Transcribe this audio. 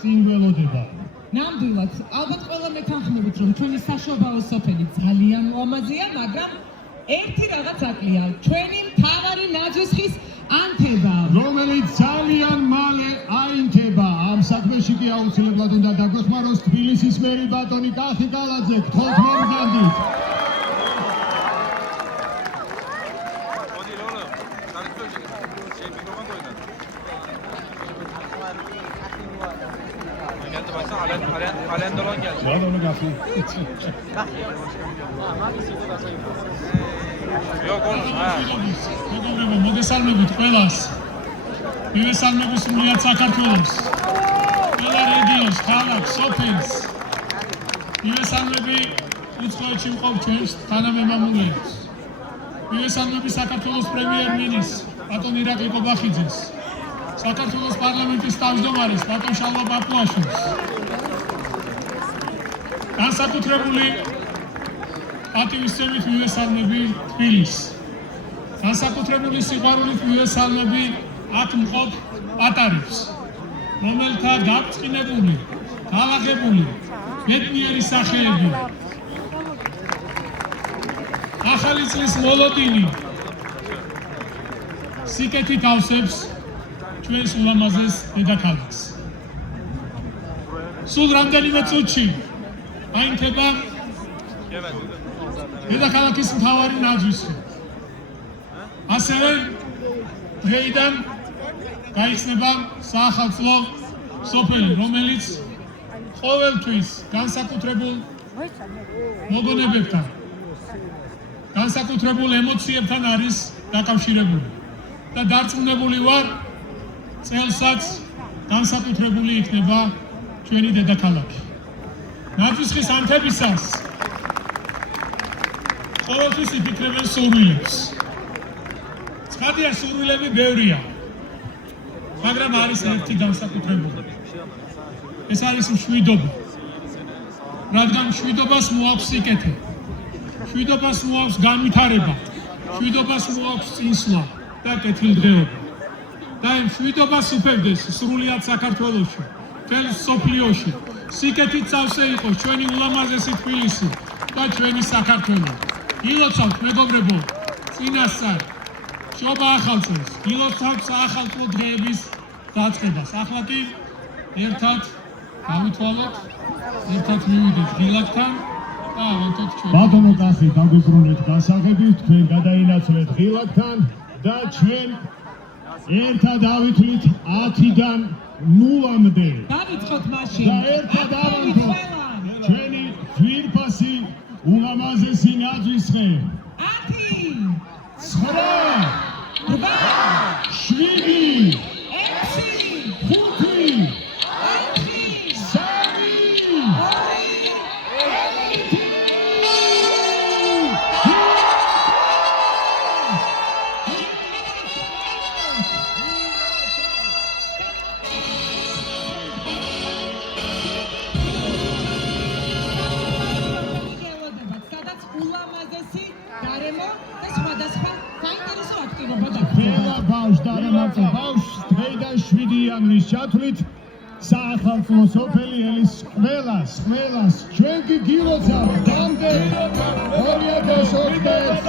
წინ ველოდება. ნამდვილად, ალბათ ყველა მეთანხმებით, რომ ჩვენი საშობაო სოფელი ძალიან ლამაზია, მაგრამ ერთი რაღაც აკლია, ჩვენი მთავარი ნაძვისხის ანთება, რომელიც ძალიან მალე აინთება. ამ საქმეში კი აუცილებლად უნდა დაგვეხმაროს თბილისის მერი ბატონი კახი კალაძე, გთხოვთ მოგდანდით. მოგესალმებით ყველას. მივესალმები სრულიად საქართველოს, ყველა რეგიონს, ქალაქს, სოფელს. მივესალმები უცხოეთში მყოფ ჩვენს თანამემამულეებს. მივესალმები საქართველოს პრემიერ-მინისტრს ბატონ ირაკლი კობახიძეს, საქართველოს პარლამენტის თავმჯდომარეს ბატონ შალვა ბაპუაშვილს. განსაკუთრებული პატივისცემით მივესალმები თბილისს. განსაკუთრებული სიყვარულით მივესალმები აქ მყოფ პატარებს, რომელთა დაწყინებული, გალაღებული, ბედნიერი სახეები, ახალი წლის მოლოდინი სიკეთით ავსებს ჩვენს ულამაზეს დედაქალაქს. სულ რამდენიმე წუთში აინთება დედაქალაქის მთავარი ნაძვისხი. ასევე დღეიდან გაიხსნება საახალწლო სოფელი, რომელიც ყოველთვის განსაკუთრებულ მოგონებებთან, განსაკუთრებულ ემოციებთან არის დაკავშირებული და დარწმუნებული ვარ, წელსაც განსაკუთრებული იქნება ჩვენი დედაქალაქი. ნაძვისხის ანთებისას ყოველთვის იფიქრებენ სურვილებს. ცხადია, სურვილები ბევრია, მაგრამ არის ერთი განსაკუთრებული. ეს არის მშვიდობა. რადგან მშვიდობას მოაქვს სიკეთე, მშვიდობას მოაქვს განვითარება, მშვიდობას მოაქვს წინსვლა და კეთილდღეობა. და ამ მშვიდობას უფევდეს სრულიად საქართველოში, მთელ სოფლიოში. სიკეთით სავსე იყოს ჩვენი ულამაზესი თბილისი და ჩვენი საქართველო. გილოცავთ მეგობრებო, წინასწარ შობა ახალწელს, გილოცავთ საახალწლო დღეების დაწყებას. ახლა კი ერთად გავითვალოთ, ერთად მივიდეთ ღილაკთან და ავანთოთ ჩვენ. ბატონო კახი, დაგვიბრუნეთ გასაღებით, თქვენ გადაინაცვლეთ ღილაკთან და ჩვენ ერთად ავითვლით 10-დან 0-მდე. დავიწყოთ მაშინ. და ერთად ავანთოთ ჩვენი ძვირფასი ულამაზესი ნაძვისხე. 10, 9, 8, 7, 6, 5, იანვრის ჩათვლით საახალწლო სოფელი ელის ყველას ჩვენ კი გილოცავთ გამდე 2020 წელს.